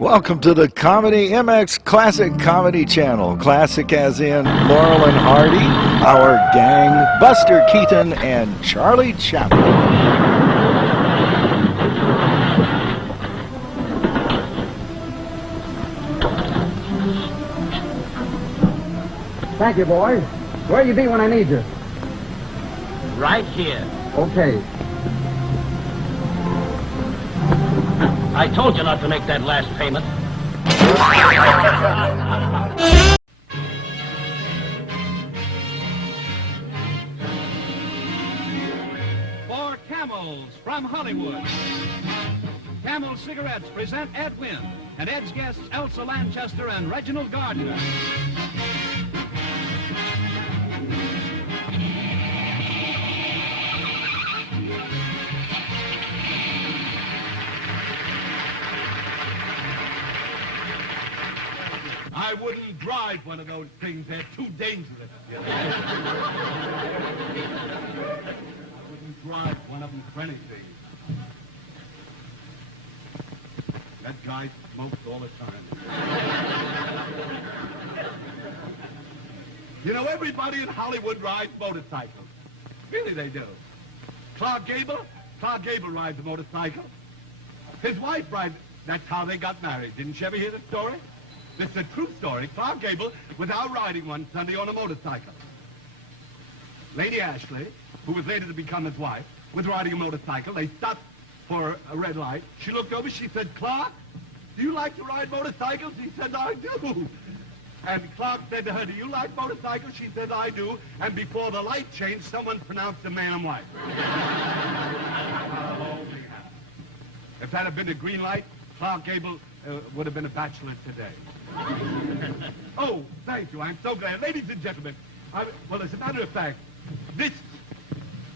Welcome to the ComedyMX Classic Comedy Channel. Classic as in Laurel and Hardy, Our Gang, Buster Keaton, and Charlie Chaplin. Thank you, boys. Where you be when I need you? Right here. Okay. I told you not to make that last payment. For Camels from Hollywood. Camel Cigarettes present Ed Wynn and Ed's guests Elsa Lanchester and Reginald Gardner. I wouldn't drive one of those things. They're too dangerous. I wouldn't drive one of them for anything. That guy smokes all the time. You know, everybody in Hollywood rides motorcycles. Really, they do. Clark Gable rides a motorcycle. His wife rides. That's how they got married. Didn't you ever hear the story? This is a true story. Clark Gable was out riding one Sunday on a motorcycle. Lady Ashley, who was later to become his wife, was riding a motorcycle. They stopped for a red light. She looked over, she said, "Clark, do you like to ride motorcycles?" He said, "I do." And Clark said to her, "Do you like motorcycles?" She said, "I do." And before the light changed, someone pronounced them man and wife. If that had been a green light, Clark Gable would have been a bachelor today. Oh, thank you. I'm so glad. Ladies and gentlemen, well, as a matter of fact, I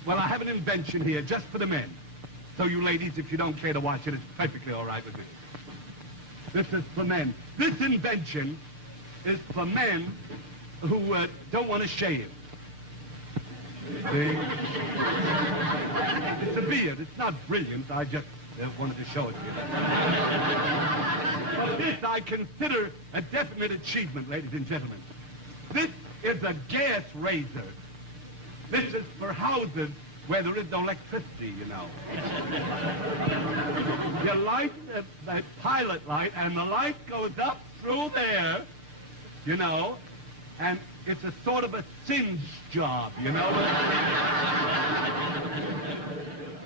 have an invention here just for the men. So you ladies, if you don't care to watch it, it's perfectly all right with me. This is for men. This invention is for men who don't want to shave. See? It's a beard. It's not brilliant. I just wanted to show it to you. Well, this I consider a definite achievement, ladies and gentlemen. This is a gas razor. This is for houses where there is no electricity, you know. You light that pilot light, and the light goes up through there, you know, and it's a sort of a singe job, you know.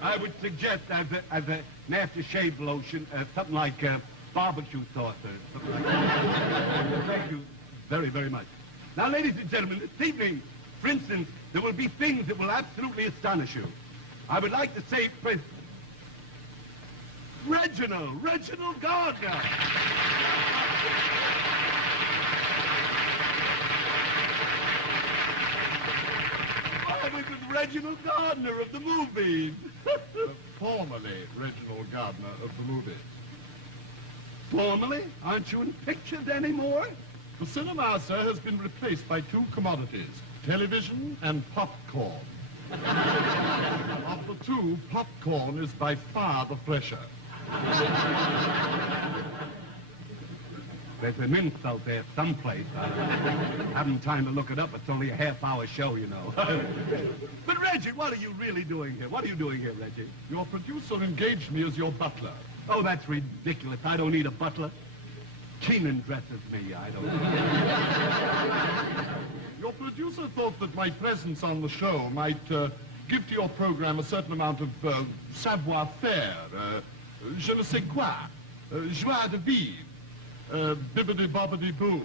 I would suggest as an aftershave lotion, something like barbecue sauce or something like that. Thank you very, very much. Now, ladies and gentlemen, this evening, for instance, there will be things that will absolutely astonish you. I would like to say, Reginald Gardner. Oh, this is Reginald Gardner of the movies. Formerly Reginald Gardner of the movies. Formally? Aren't you in pictures anymore? The cinema, sir, has been replaced by two commodities, television and popcorn. Of the two, popcorn is by far the fresher. There's an insult there someplace. I haven't time to look it up. It's only a half-hour show, you know. But, Reggie, what are you really doing here? What are you doing here, Reggie? Your producer engaged me as your butler. Oh, that's ridiculous. I don't need a butler. Keenan dresses me. I don't. Your producer thought that my presence on the show might give to your program a certain amount of savoir-faire, je ne sais quoi, joie de vivre, bibbidi-bobbidi-boo.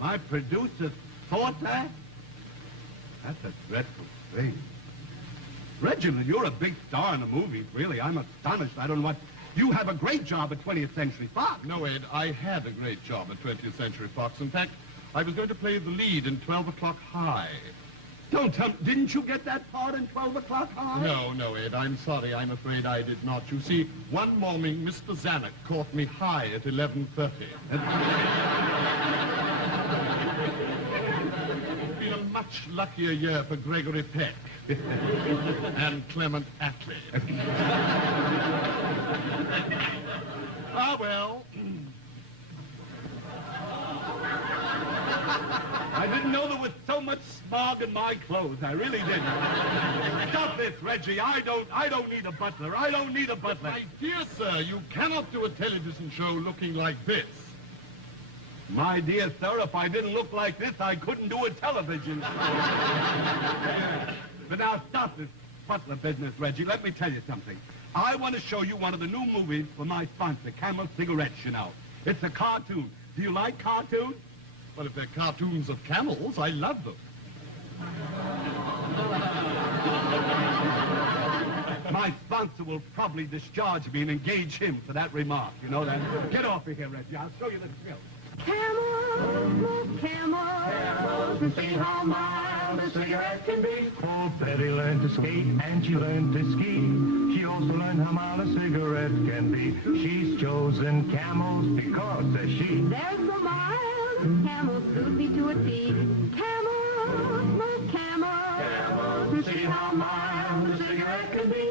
My producer thought that? That's a dreadful thing. Reginald, you're a big star in the movies, really. I'm astonished. I don't know what... You have a great job at 20th Century Fox. No, Ed, I had a great job at 20th Century Fox. In fact, I was going to play the lead in 12 O'Clock High. Don't tell me... Didn't you get that part in 12 O'Clock High? No, Ed, I'm sorry. I'm afraid I did not. You see, one morning, Mr. Zanuck caught me high at 11:30. It's been a much luckier year for Gregory Peck. and Clement Attlee. Ah, well. I didn't know there was so much smog in my clothes. I really didn't. Stop this, Reggie. I don't need a butler. I don't need a butler. My dear sir, you cannot do a television show looking like this. My dear sir, if I didn't look like this, I couldn't do a television show. But now stop this butler business, Reggie. Let me tell you something. I want to show you one of the new movies for my sponsor, Camel cigarettes, you know. It's a cartoon. Do you like cartoons? Well, if they're cartoons of camels, I love them. My sponsor will probably discharge me and engage him for that remark. You know that? Get off of here, Reggie. I'll show you the thrill. Camel, camel, to see how mild a cigarette can be. Oh, Betty learned to skate and she learned to ski. She also learned how mild a cigarette can be. She's chosen Camels because they're she. There's the mild, camel suit me to a T. Camel, smoke camel, to see how mild a cigarette can be.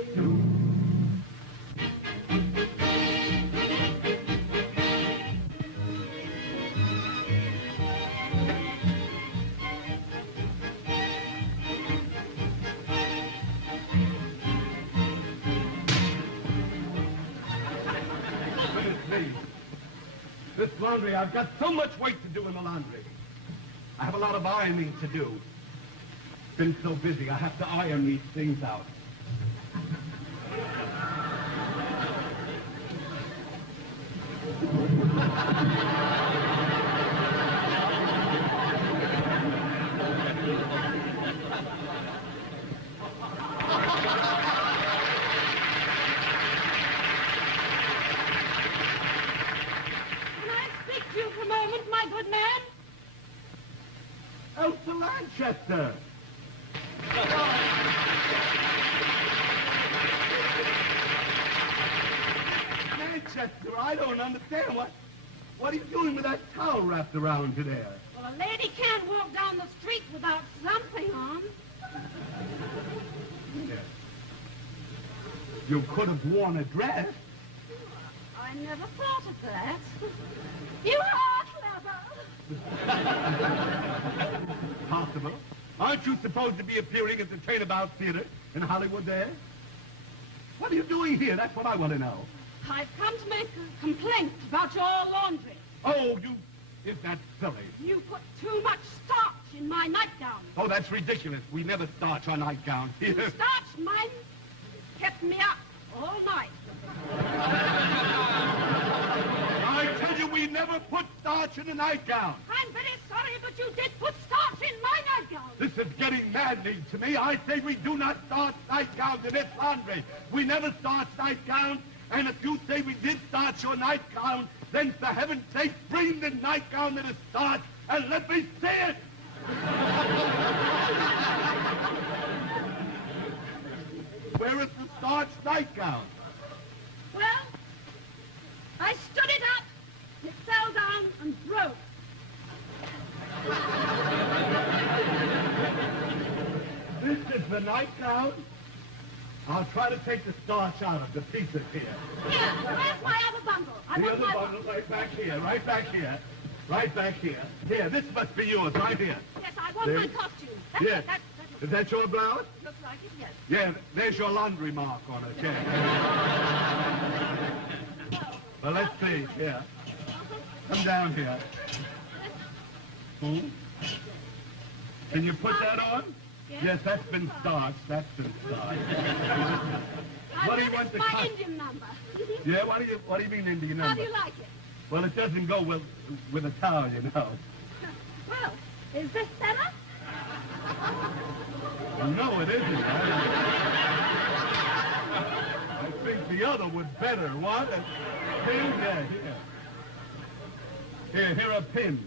This laundry, I've got so much weight to do in the laundry. I have a lot of ironing to do. Been so busy, I have to iron these things out. Elsa Lanchester. Lanchester, I don't understand. What are you doing with that towel wrapped around you there? Well, a lady can't walk down the street without something on. Yes. You could have worn a dress. I never thought of that. You are clever. Possible. Aren't you supposed to be appearing at the Turnabout Theater in Hollywood there? What are you doing here? That's what I want to know. I've come to make a complaint about your laundry. Oh, is that silly? You put too much starch in my nightgown. Oh, that's ridiculous. We never starch our nightgowns here. You starched mine. Kept me up all night. I tell you, we never put starch in a nightgown. I'm very sorry, but you did put starch in my nightgown. This is getting maddening to me. I say we do not starch nightgowns in this laundry. We never starch nightgowns, and if you say we did starch your nightgown, then for heaven's sake, bring the nightgown that is starched and let me see it. Where is the starched nightgown? Well, I stood it up, it fell down and broke. This is the nightgown? I'll try to take the starch out of the pieces here. Here, where's my other bundle? The other bundle right back here, right back here. Right back here. Here, this must be yours, right here. Yes, I want my costume. That's Yes. it, that's it. Is that your blouse? Looks like it, yes. Yeah, there's your laundry mark on it, yeah. Well, let's see, yeah. Come down here. Can you put that on? Yes, that's been starched. That's been starched. What do you want It's the my cost- Indian number. Yeah, what do you mean Indian How number? do you like it? Well, it doesn't go with a towel, you know. Well, is this better? No, it isn't. I think the other was better. What? A pin? Yeah, here. Here are pins.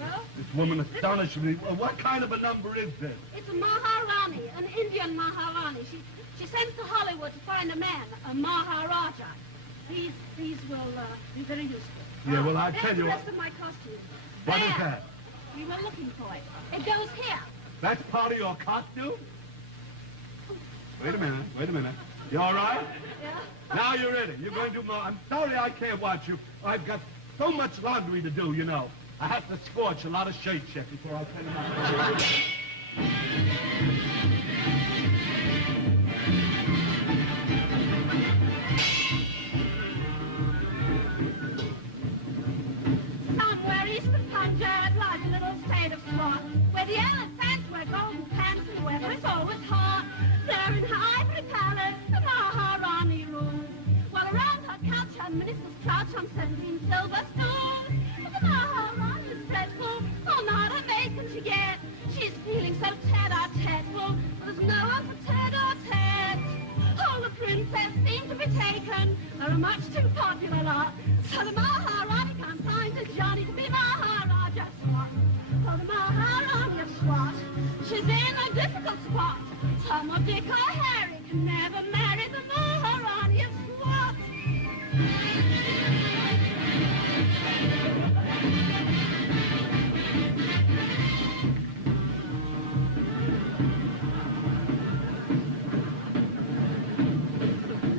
Well, This woman astonished me. Well, what kind of a number is this? it's a Maharani, an Indian Maharani. She sends to Hollywood to find a man, a Maharaja. These will be very useful. Yeah, well, I There's tell you the what. rest of my costume. What is There. that? We were looking for it. It goes here. That's part of your costume? Wait a minute. You all right? Yeah. Now you're in it. You're going to do more. I'm sorry I can't watch you. I've got so much laundry to do, you know. I have to scorch a lot of shirts yet before I send them out. Somewhere east of Punjab lies a little state of Swat, where the elephants wear golden pants and the weather is always hot. There in her ivory palace, the Maharani rules. While around her couch her ministers crouch on 17 silver stools. But the Maharani is dreadful, all night a maid can she get. She's feeling so tete-a-teteful, but there's no one for tete-a-tete. All the princess seem to be taken, they're a much too popular lot. So the Maharani can't find a Johnny to be Maharaja Swat. So the Maharani of Swat, she's in a difficult spot. Tom or Dick or Harry can never marry the Maharani of Swat.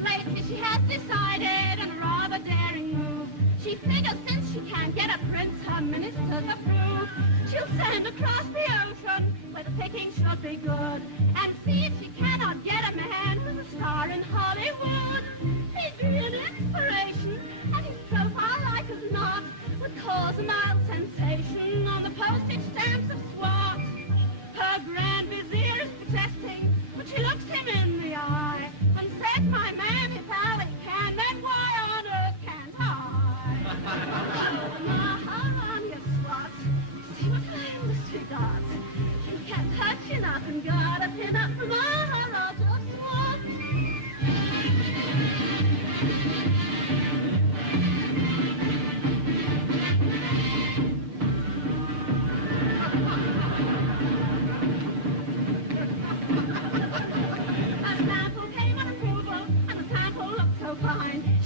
Lately she has decided on a rather daring move. She figures since she can't get a prince, her ministers approve. She'll send across the ocean where the picking should be good, and see if she cannot get a man who's a star in Hollywood. He'd be an inspiration, and his profile, like as not, would cause a mild sensation on the postage stamps of Swat. Her grand vizier is protesting, but she looks him in the eye and says, "My man, if Ali can, then why on earth can't I?" Maharani of Swat, see what her industry got. She kept her chin up and got a pin up from Maharaja of Swat.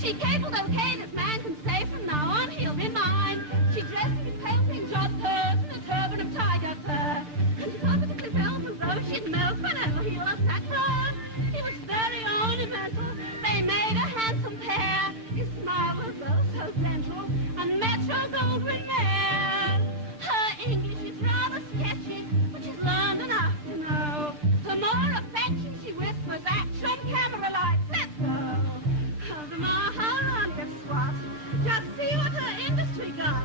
She cabled, okay, this man can say from now on he'll be mine. She dressed in his pale pink jodhpurs and a turban of tiger fur. And she positively felt as though she'd melt whenever he lost that clothes. He was very ornamental. They made a handsome pair. His smile was oh so gentle and Metro Goldwyn Mayer. Her English is rather sketchy, but she's learned enough to know. For more affection she whispers, action, camera lights, let's go. The Maharani of Swat, just see what her industry got.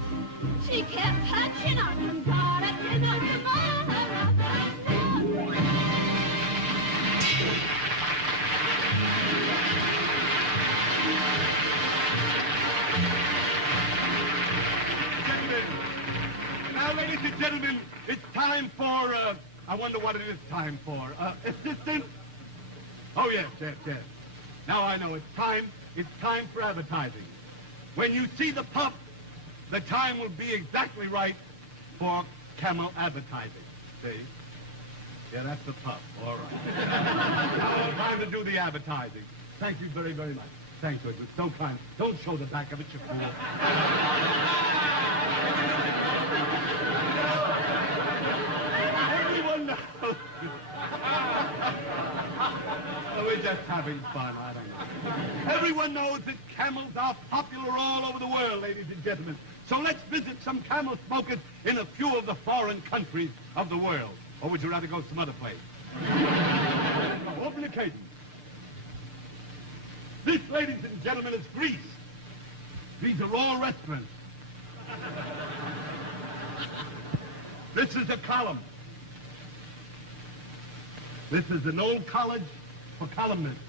She kept her chin up and got a pin up the Maharani of Swat. Now, ladies and gentlemen, it's time for, I wonder what it is time for. Assistant? Oh, yes. Now I know, it's time for advertising. When you see the pup, the time will be exactly right for Camel advertising. See? Yeah, that's the pup. All right. Now time to do the advertising. Thank you very, very much. Thank you. It was so kind. Don't show the back of it, you fool. Everyone knows. Oh, we're just having fun. I don't know. Everyone knows that camels are popular all over the world, ladies and gentlemen. So let's visit some camel smokers in a few of the foreign countries of the world. Or would you rather go some other place? Open the curtain. This, ladies and gentlemen, is Greece. These are all restaurants. This is a column. This is an old college for columnists.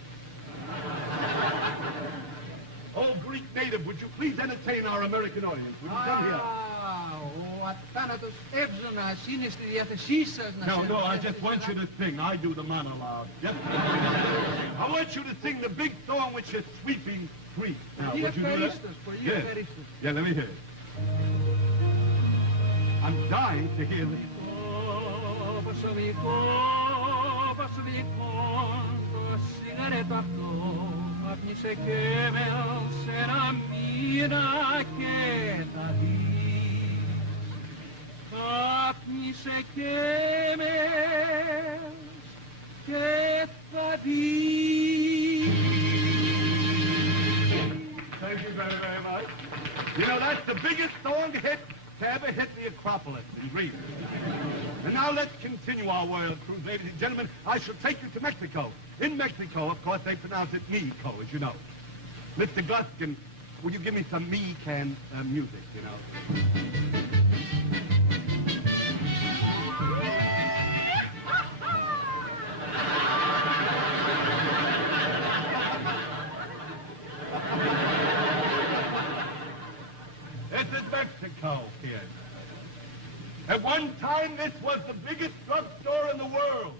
Oh, Greek native, would you please entertain our American audience? Would you come here? Ο αθάνατος έψωνα είναι στη διάθεσή σας να No, I just want you to sing. I do the monologue. Yes. I want you to sing the big song which is sweeping Greece. Now, would you do that? Yes. Yeah, let me hear it. I'm dying to hear this. Σιγαρέτα αυτό απνίσε Camel σε ένα μοίρα και θα δεις. Απνίσε Camel και θα δεις. Thank you very, very much. You know, that's the biggest song hit to ever hit the Acropolis in Greece. And now let's continue our world cruise, ladies and gentlemen. I shall take you to Mexico. In Mexico, of course, they pronounce it Mexico, as you know. Mr. Guskin, will you give me some Mexican music, you know? This is Mexico, kid. At one time, this was the biggest drugstore in the world.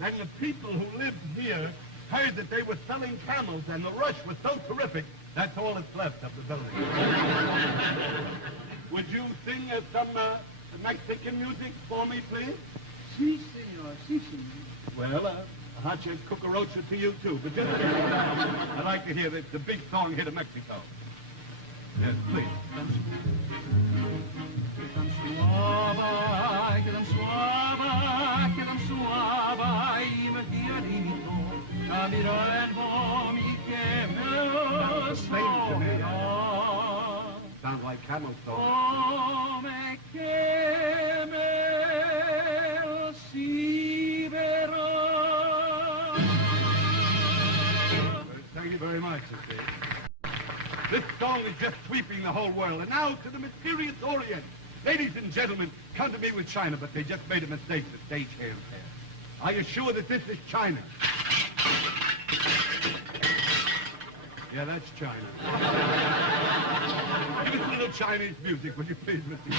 And the people who lived here heard that they were selling camels, and the rush was so terrific, that's all that's left of the building. Would you sing some Mexican music for me, please? Si, senor. Si, senor. Well, a hot chick cucaracha to you, too. But just I'd like to hear the big song hit of Mexico. Yes, please. Quedan suave, y me tiernito, Sounds like Camel song. Oh, me Camel, si verá. Thank you very much, sister. This song is just sweeping the whole world. And now to the mysterious Orient. Ladies and gentlemen, come to me with China, but they just made a mistake, the stagehands have. Are you sure that this is China? Yeah, that's China. Give us a little Chinese music, would you please, Mr.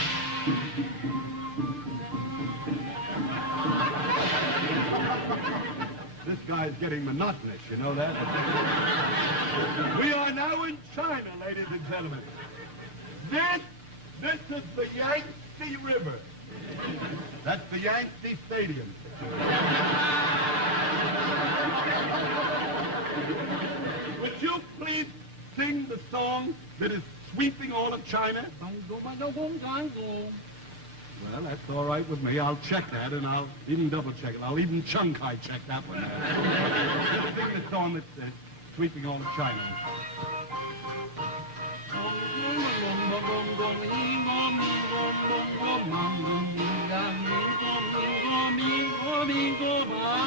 This guy's getting monotonous, you know that? We are now in China, ladies and gentlemen. This is the Yangtze River. That's the Yangtze Stadium. Would you please sing the song that is sweeping all of China? Well, that's all right with me. I'll check that, and I'll even double check it. I'll even Chunkai check that one. Sing the song that's sweeping all of China.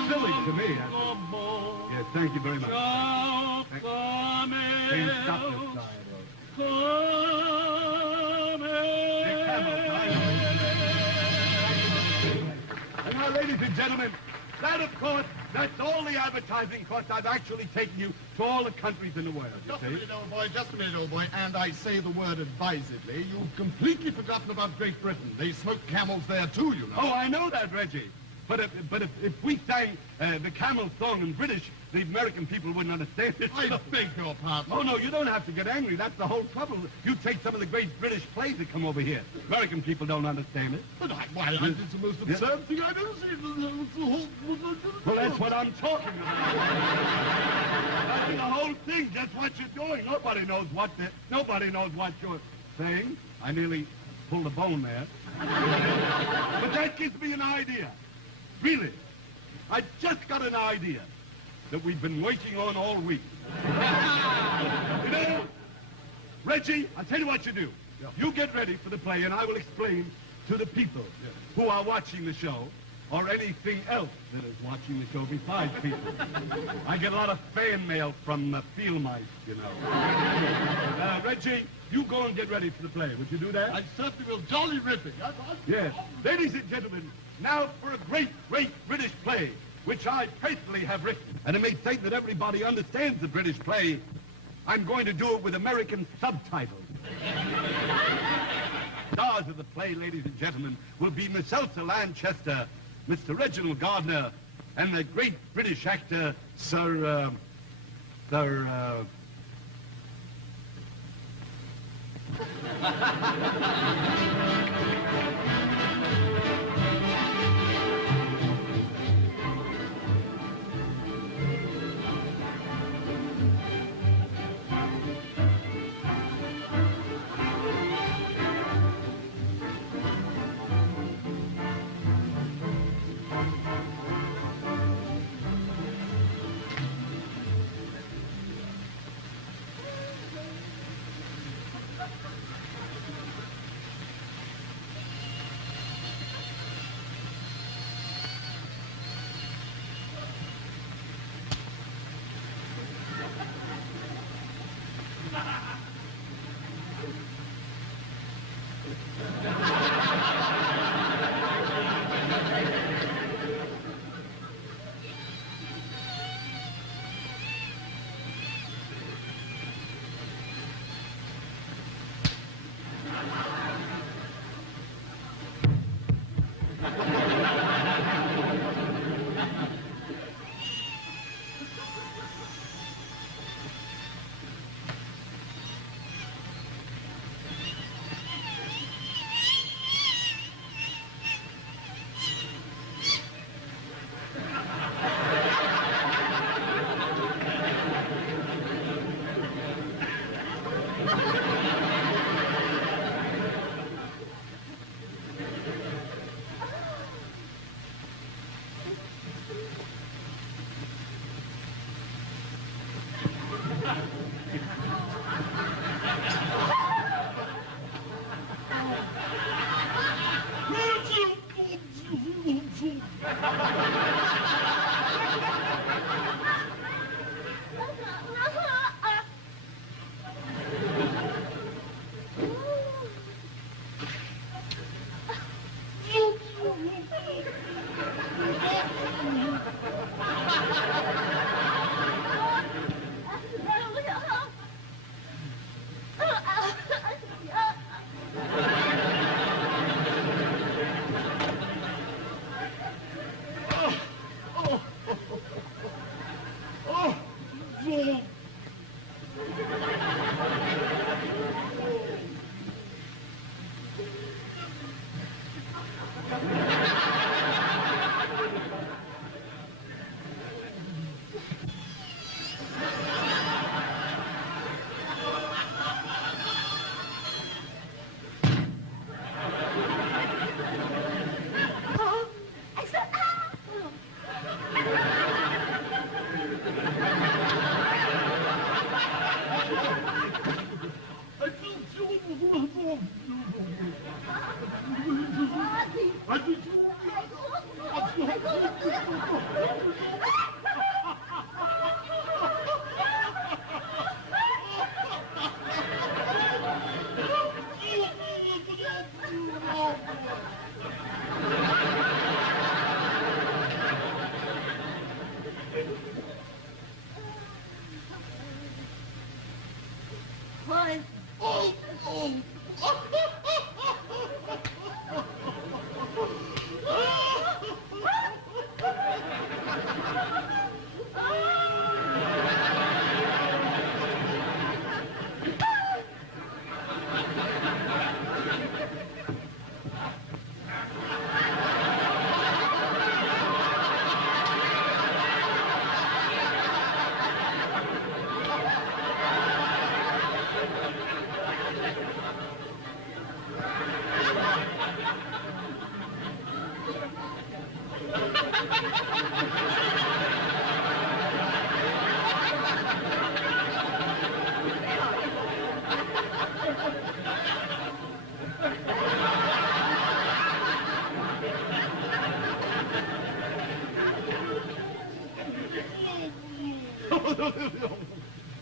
Silly to me. Yes, thank you very much. Can't stop this guy. And now, ladies and gentlemen, that, of course, that's all the advertising cost. I've actually taken you to all the countries in the world, you Just see. a minute, old boy, just a minute, old boy. And I say the word advisedly. You've completely forgotten about Great Britain. They smoke camels there, too, you know. Oh, I know that, Reggie. But if we sang the Camel song in British, the American people wouldn't understand it. I beg your pardon. Oh, no, you don't have to get angry. That's the whole trouble. You take some of the great British plays that come over here. American people don't understand it. But it's the most absurd thing I've ever seen. Well, that's what I'm talking about. That's the whole thing, just what you're doing. Nobody knows what you're saying. I nearly pulled a bone there. But that gives me an idea. Really. I just got an idea that we've been working on all week. You know, Reggie, I'll tell you what you do. Yeah. You get ready for the play, and I will explain to the people who are watching the show, or anything else that is watching the show besides people. I get a lot of fan mail from field mice, you know. Reggie, you go and get ready for the play. Would you do that? I certainly will. Jolly ripping. Yes. Ladies and gentlemen, now for a great, great British play, which I personally have written. And to make certain that everybody understands the British play, I'm going to do it with American subtitles. Stars of the play, ladies and gentlemen, will be Miss Elsa Lanchester, Mr. Reginald Gardner, and the great British actor, Sir.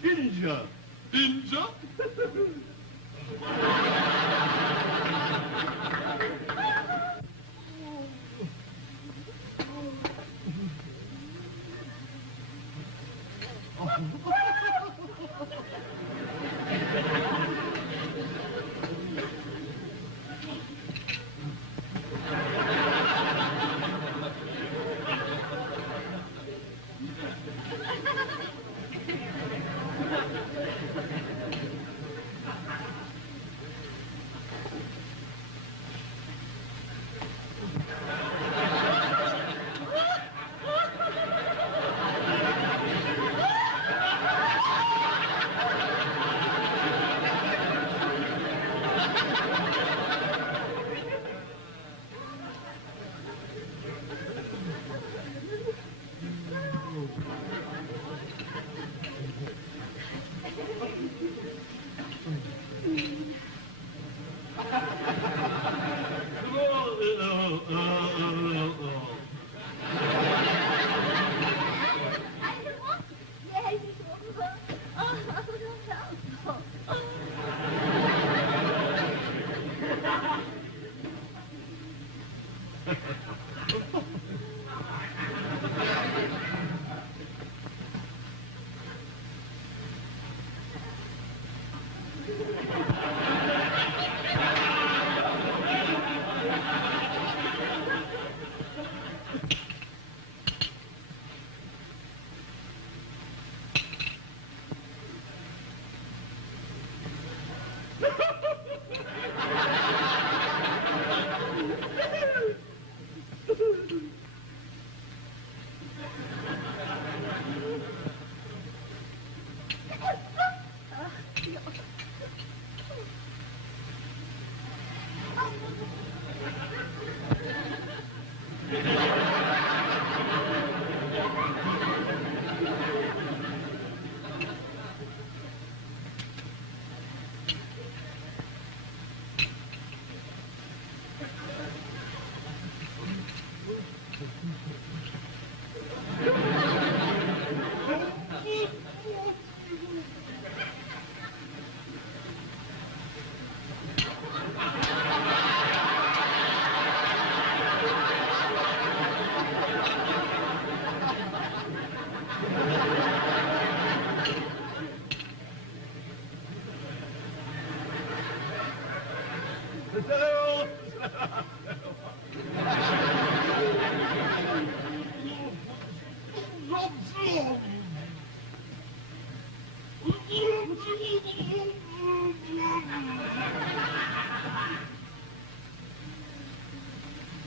Ninja. Ninja?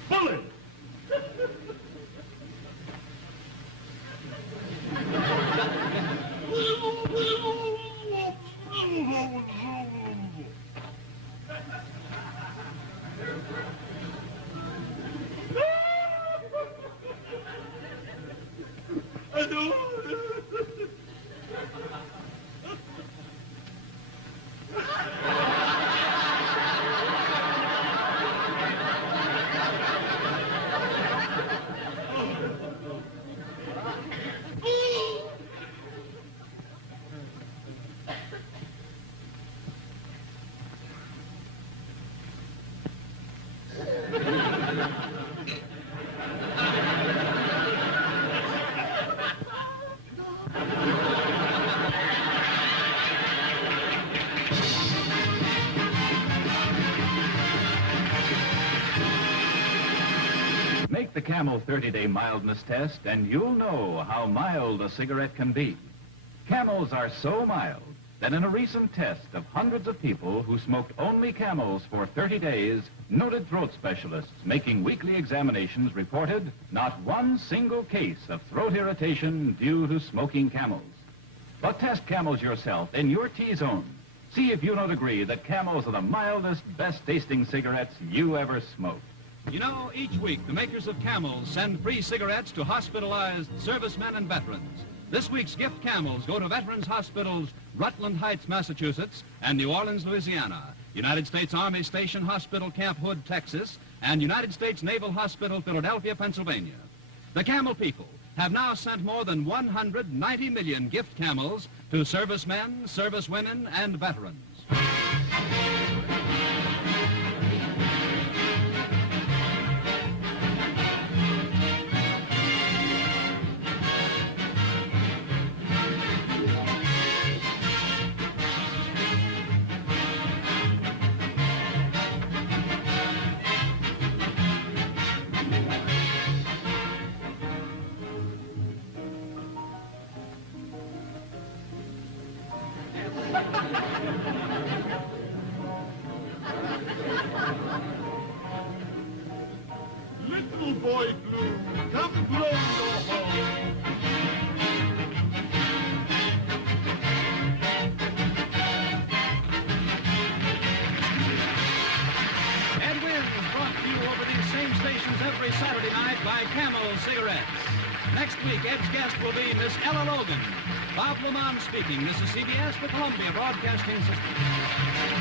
Bullet! Make the Camel 30-day mildness test, and you'll know how mild a cigarette can be. Camels are so mild that in a recent test of hundreds of people who smoked only Camels for 30 days, noted throat specialists making weekly examinations reported not one single case of throat irritation due to smoking Camels. But test Camels yourself in your T-zone. See if you don't agree that Camels are the mildest, best-tasting cigarettes you ever smoked. You know, each week the makers of Camels send free cigarettes to hospitalized servicemen and veterans. This week's gift Camels go to Veterans Hospitals, Rutland Heights, Massachusetts, and New Orleans, Louisiana, United States Army Station Hospital, Camp Hood, Texas, and United States Naval Hospital, Philadelphia, Pennsylvania. The Camel people have now sent more than 190 million gift Camels to servicemen, servicewomen, and veterans. Little boy blue, come blow your horn. Ed Wynn is brought to you over these same stations every Saturday night by Camel Cigarettes. Next week, Ed's guest will be Miss Ella Logan. Bob Lamont speaking. This is CBS, the Columbia Broadcasting System.